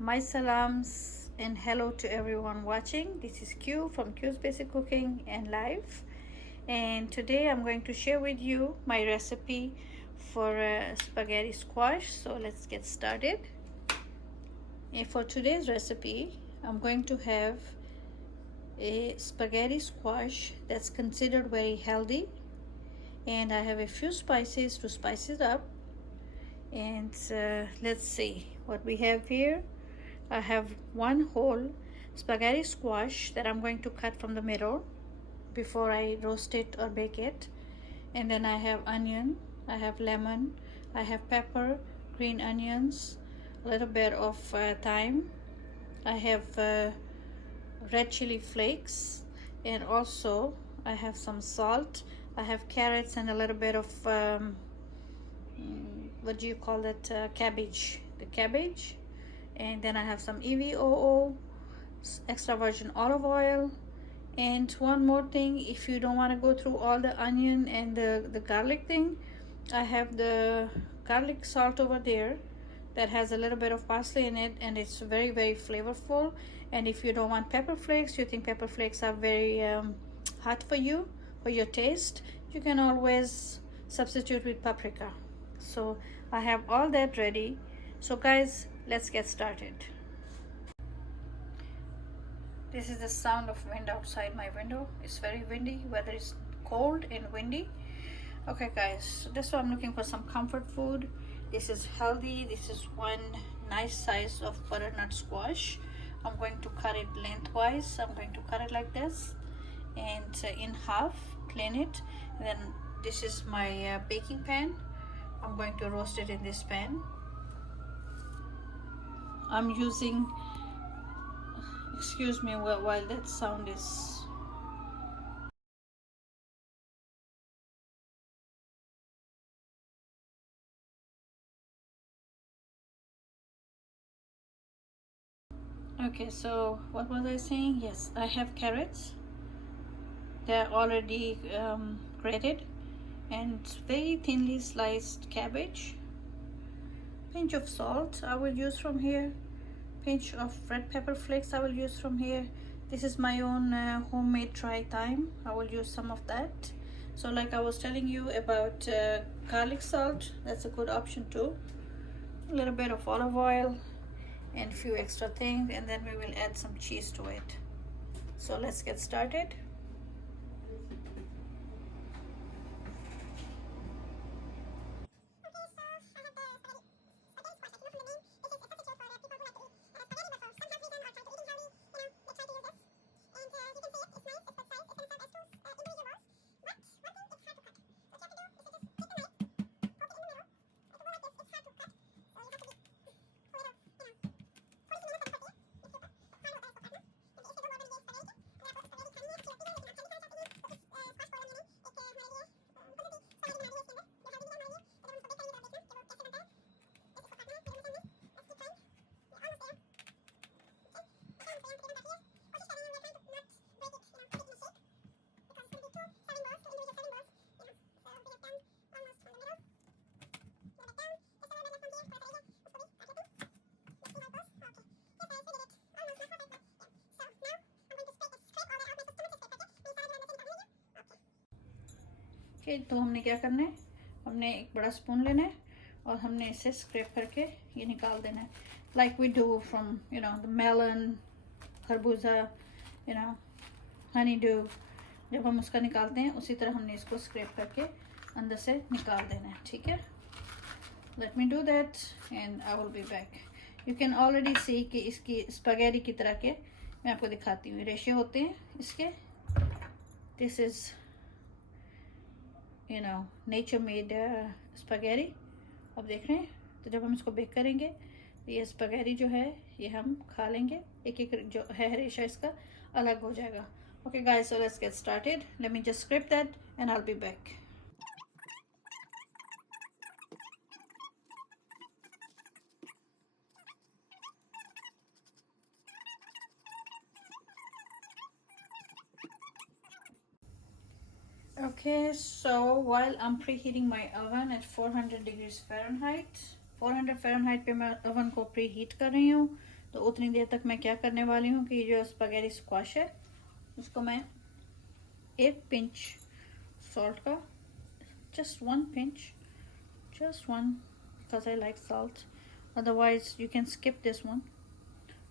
My salams and hello to everyone watching. This is Q from Q's Basic Cooking and Life, and today I'm going to share with you my recipe for spaghetti squash. So let's get started. And for today's recipe, I'm going to have a spaghetti squash that's considered very healthy, and I have a few spices to spice it up. And let's see what we have here. I have one whole spaghetti squash that I'm going to cut from the middle before I roast it or bake it. And then I have onion, I have lemon, I have pepper, green onions, a little bit of thyme, I have red chili flakes, and also I have some salt, I have carrots and a little bit of what do you call it, cabbage, the cabbage. And then I have some EVOO, extra virgin olive oil. And one more thing, if you don't want to go through all the onion and the garlic thing, I have the garlic salt over there that has a little bit of parsley in it, and it's very flavorful. And if you don't want pepper flakes, you think pepper flakes are very hot for you, for your taste, you can always substitute with paprika. So I have all that ready. So guys, let's get started. This is the sound of wind outside my window. It's very windy, weather is cold and windy. Okay guys, so that's why I'm looking for some comfort food. This is healthy. This is one nice size of butternut squash. I'm going to cut it lengthwise. I'm going to cut it like this and in half, clean it. And then this is my baking pan. I'm going to roast it in this pan. I'm using, excuse me while that sound is, okay. So what was I saying? Yes, I have carrots. They're already grated, and very thinly sliced cabbage, pinch of salt I will use from here, pinch of red pepper flakes I will use from here. This is my own homemade dry thyme. I will use some of that. So like I was telling you about garlic salt, that's a good option too. A little bit of olive oil and a few extra things, and then we will add some cheese to it. So let's get started. तो हमने क्या करना है, हमने एक बड़ा spoon लेना है और हमने इसे स्क्रैप करके ये निकाल देना है, like we do from the melon, खरबूजा, हनी डू। जब हम उसका निकालते हैं उसी तरह हमने इसको स्क्रैप करके अंदर से निकाल देना है, ठीक है। Let me do that and I will be back. You can already see कि इसकी स्पैगेटी की तरह के, मैं आपको दिखाती हूँ, रेशे होते हैं इसके। This is nature made spaghetti. अब देख रहे हैं, तो जब हम इसको बेक करेंगे तो ये स्पैगेटी जो है ये हम खा लेंगे, एक एक जो है रेशा इसका अलग हो जाएगा। Okay guys, so let's get started. Let me just script that and I will be back. Okay, so while I'm preheating my oven at 400 degrees Fahrenheit, 400 Fahrenheit पे मैं oven को preheat कर रही हूँ तो उतनी देर तक मैं क्या करने वाली हूँ कि जो स्पैगेटी स्क्वाश है उसको मैं 1 पिंच सॉल्ट का, just 1 pinch, just one, because I like salt, otherwise you can skip this one.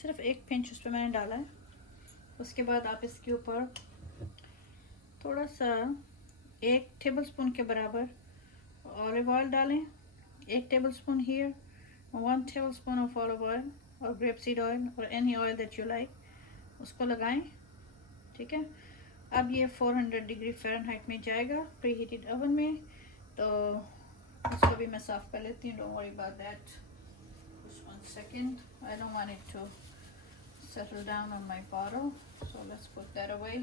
सिर्फ 1 पिंच उस पर मैंने डाला है। उसके बाद आप इसके ऊपर थोड़ा सा 1 टेबलस्पून के बराबर ऑलिव ऑयल डालें, 1 tablespoon here, 1 tablespoon of olive oil और ग्रेप सीड ऑयल और any oil that you like, उसको लगाएं। ठीक है, अब ये 400 डिग्री फ़ारेनहाइट में जाएगा प्री हीटेड ओवन में। तो इसको भी मैं साफ़ कर लेती हूँ, don't worry about that, just 1 second, I don't want it to settle down on my bottle, so let's put that away.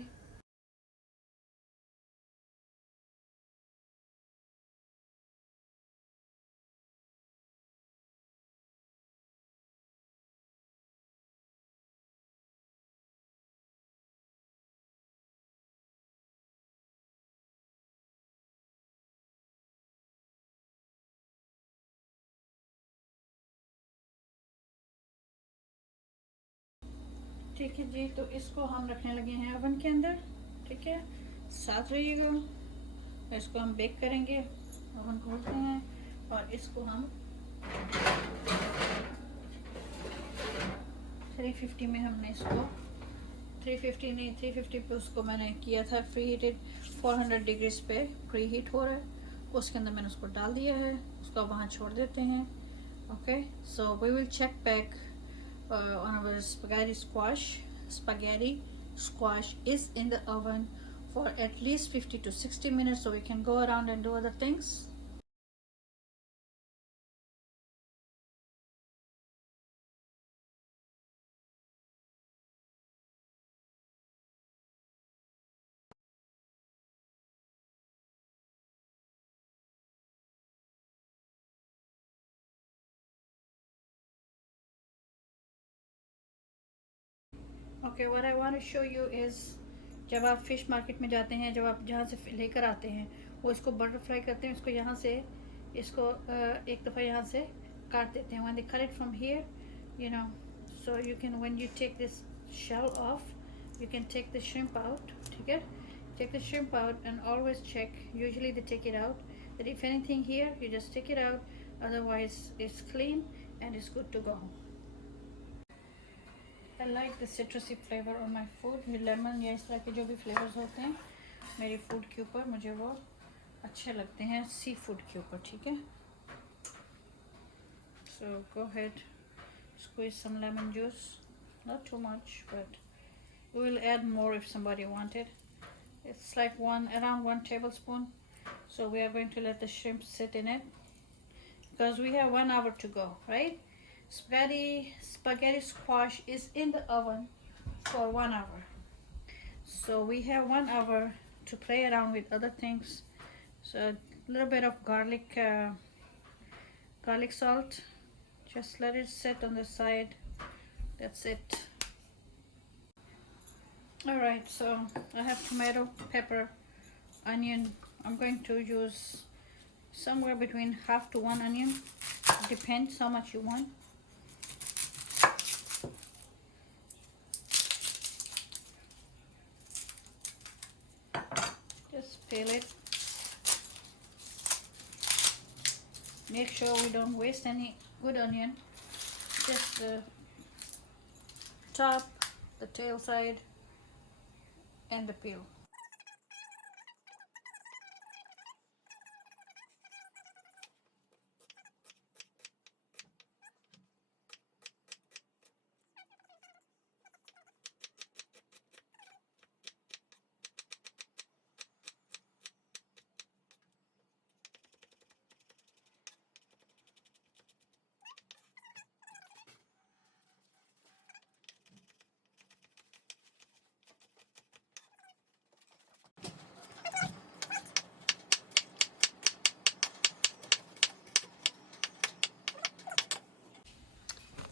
ठीक है जी, तो इसको हम रखने लगे हैं ओवन के अंदर। ठीक है, साथ रहिएगा। इसको हम बेक करेंगे, ओवन खोलते हैं और इसको हम 350 में हमने इसको 350 नहीं 350 पे उसको मैंने किया था प्री हीटेड, 400 डिग्रीज पे प्री हीट हो रहा है, उसके अंदर मैंने उसको डाल दिया है, उसको वहाँ छोड़ देते हैं। Okay, so we will check back on our spaghetti squash is in the oven for at least 50 to 60 minutes, so we can go around and do other things. Okay, what I want to show you is, जब आप fish market में जाते हैं, जब आप जहाँ से लेकर आते हैं, वो इसको बटरफ्लाई करते हैं, इसको यहाँ से इसको एक दफ़ा यहाँ से काट देते हैं। when they cut it from here, you know, so you can, when you take this shell off, you can take the shrimp out. ठीक है, take the shrimp out and always check, usually they take it out, that if anything here you just take it out, otherwise it's clean and it's good to go. I like the citrusy flavor on my food. ये lemon या इस तरह के जो भी flavours होते हैं मेरी फूड के ऊपर, मुझे वो अच्छे लगते हैं सी फूड के ऊपर। ठीक है, so go ahead, squeeze some lemon juice, not too much, but we will add more if somebody wanted. It's like around 1 tablespoon. So we are going to let the shrimp sit in it because we have 1 hour to go, right? Spaghetti squash is in the oven for 1 hour, so we have 1 hour to play around with other things. So a little bit of garlic salt, just let it sit on the side. That's it. All right, so I have tomato, pepper, onion. I'm going to use somewhere between half to 1 onion, depends how much you want. Just peel it. Make sure we don't waste any good onion, just the top, the tail side, and the peel.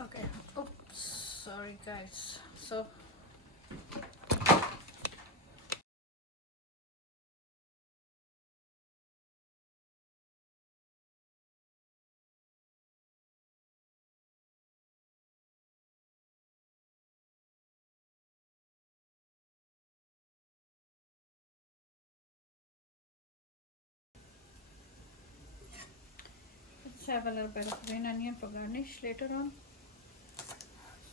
Okay, oops, sorry guys. So let's have a little bit of green onion for garnish later on.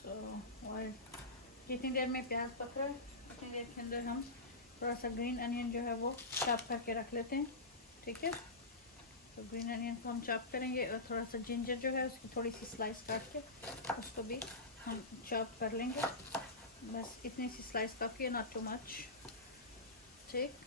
So while जितनी देर में प्याज पक रहा है उतनी देर के अंदर हम थोड़ा सा ग्रीन अनियन जो है वो चॉप करके रख लेते हैं, ठीक है। तो ग्रीन अनियन को हम चॉप करेंगे और थोड़ा सा जिंजर जो है उसकी थोड़ी सी स्लाइस काट के उसको भी हम चॉप कर लेंगे। बस इतनी सी स्लाइस काफ़ी है, नॉट टू मच, ठीक।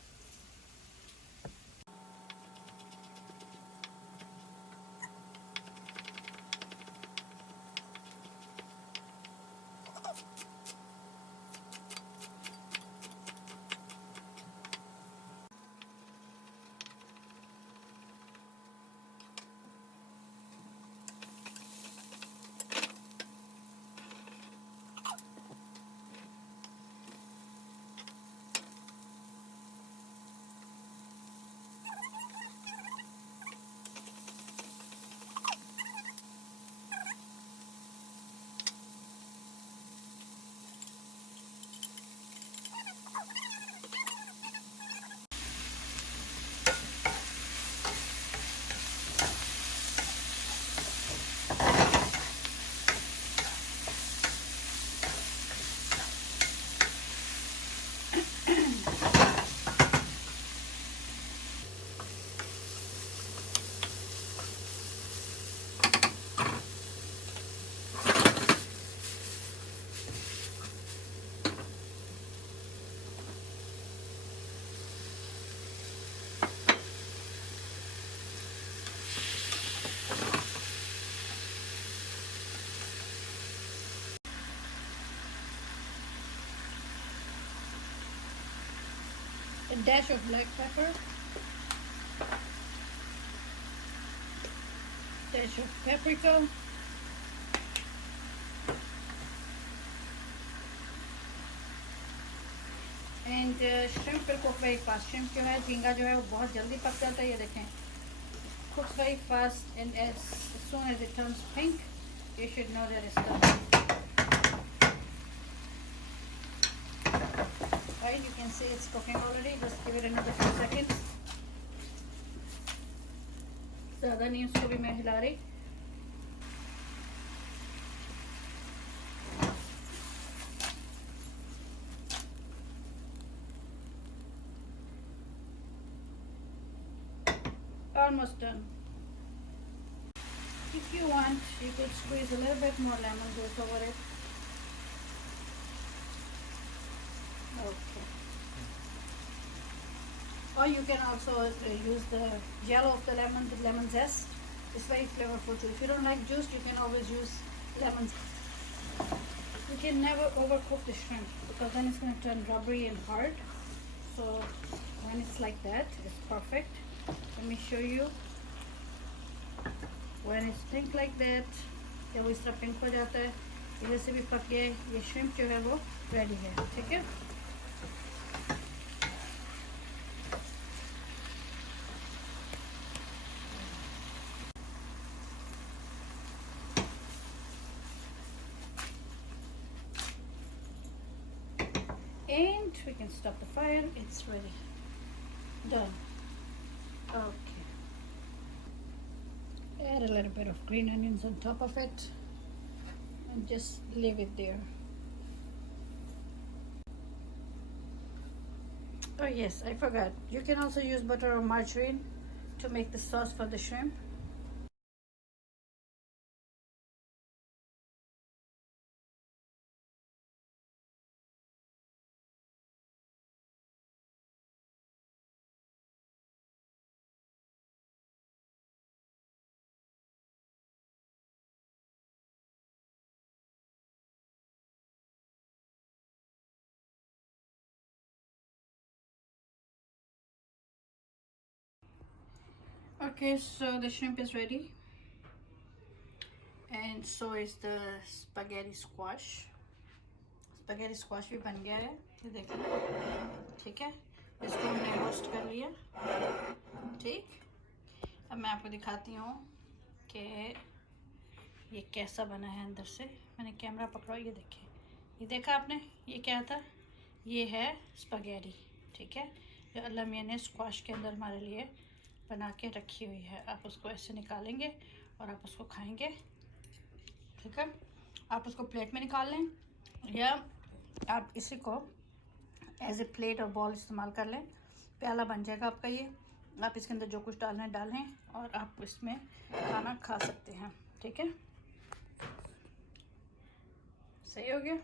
A dash of black pepper, dash of paprika, and shrimp will cook very fast. Shrimp जो है, झींगा जो है वो बहुत जल्दी पक जाता है, ये देखें, cooks very fast and as soon as it turns pink you should know that it's done. Right, you can see it's cooking already. Just give it another few seconds. ज़्यादा नहीं, उसको भी मैं हिला रही। Almost done. If you want, you could squeeze a little bit more lemon juice over it. Okay. Or you can also use the yellow of the lemon zest. It's very flavorful too. If you don't like juice, you can always use lemon. You can never overcook the shrimp because then it's going to turn rubbery and hard. So when it's like that, it's perfect. Let me show you. When it's pink like that, जब इस तरह pink हो जाता है, ये वैसे भी पक गया है, ये श्रिम्प जो है वो रेडी है, ठीक है। And we can stop the fire. It's ready. Done. Okay. Add a little bit of green onions on top of it and just leave it there. Oh yes, I forgot. You can also use butter or margarine to make the sauce for the shrimp. Okay, so the shrimp is ready, and so is the spaghetti squash. Spaghetti squash भी बन गया है, ये देखिए, ठीक है। इसको हमने रोस्ट कर लिया, ठीक। अब मैं आपको दिखाती हूँ कि ये कैसा बना है अंदर से। मैंने कैमरा पकड़ा, ये देखिए, ये देखा आपने, ये क्या था, ये है स्पगेटी, ठीक है, जो अल्लाह मियाँ ने स्क्वाश के अंदर हमारे लिए बना के रखी हुई है। आप उसको ऐसे निकालेंगे और आप उसको खाएंगे, ठीक है। आप उसको प्लेट में निकाल लें या आप इसी को एज ए प्लेट और बॉल इस्तेमाल कर लें। प्याला बन जाएगा आपका ये। आप इसके अंदर जो कुछ डालना है डालें और आप इसमें खाना खा सकते हैं, ठीक है। सही हो गया।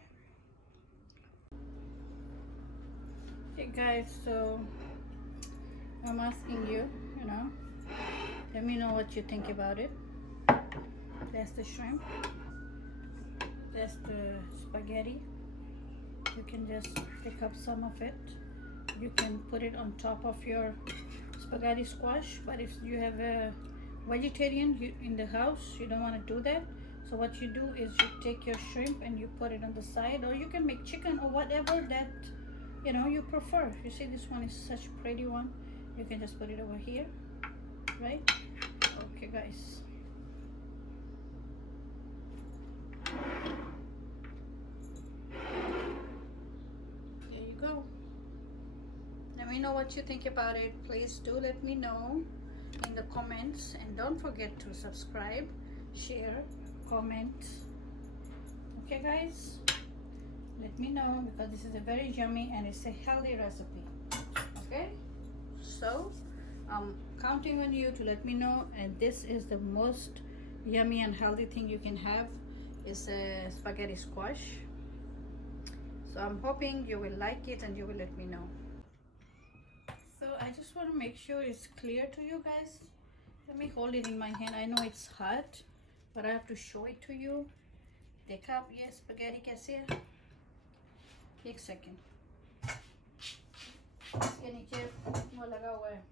Hey guys, so I'm asking you, let me know what you think about it. That's the shrimp. That's the spaghetti. You can just pick up some of it. You can put it on top of your spaghetti squash, but if you have a vegetarian in the house, you don't want to do that. So what you do is you take your shrimp and you put it on the side, or you can make chicken or whatever that you prefer. You see, this one is such a pretty one. You can just put it over here, right? Okay guys, there you go. Let me know what you think about it. Please do let me know in the comments, and don't forget to subscribe, share, comment. Okay guys, let me know, because this is a very yummy and it's a healthy recipe. Okay, so I'm counting on you to let me know. And this is the most yummy and healthy thing you can have, is a spaghetti squash. So I'm hoping you will like it and you will let me know. So I just want to make sure it's clear to you guys. Let me hold it in my hand. I know it's hot, but I have to show it to you. देखा आप ये spaghetti कैसे है? एक second, इसके नीचे वो लगा हुआ है,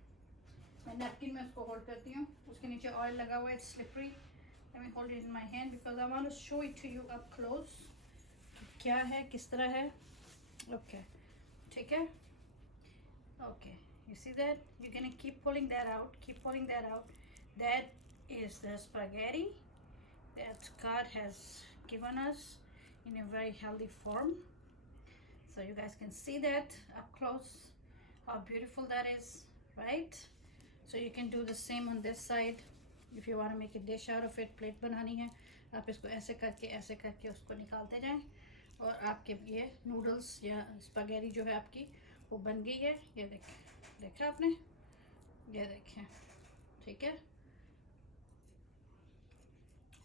मैं नैपकिन में उसको होल्ड करती हूँ, उसके नीचे ऑयल लगा हुआ है, slippery. Let me hold it in my hand because I want to show it to you up close, क्या है, किस तरह है। ओके, ठीक है। Okay, you see that? You're gonna keep pulling that out, keep pulling that out. That is the spaghetti that God has given us in a very healthy form. So you guys can see that up close, how beautiful that is, right? So you can do the same on this side. If you want to make a dish out of it, plate बनानी है, आप इसको ऐसे करके उसको निकालते जाएं और आपके ये नूडल्स या स्पैगेटी जो है आपकी वो बन गई है। ये देखा आपने, ये देखें, ठीक है।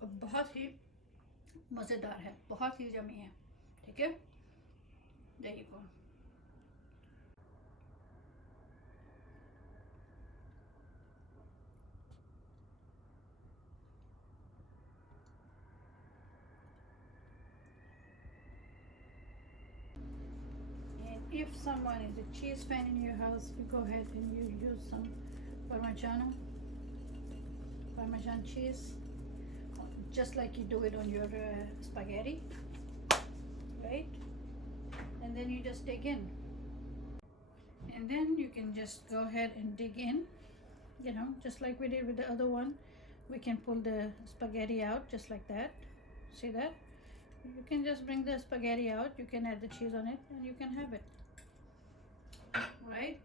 और बहुत ही मज़ेदार है, बहुत ही यम्मी है, ठीक है। There you go. And if someone is a cheese fan in your house, you go ahead and you use some Parmesan cheese, just like you do it on your spaghetti, right? And then you just dig in, and then you can just go ahead and dig in, just like we did with the other one. We can pull the spaghetti out just like that. See that? You can just bring the spaghetti out, you can add the cheese on it, and you can have it, right?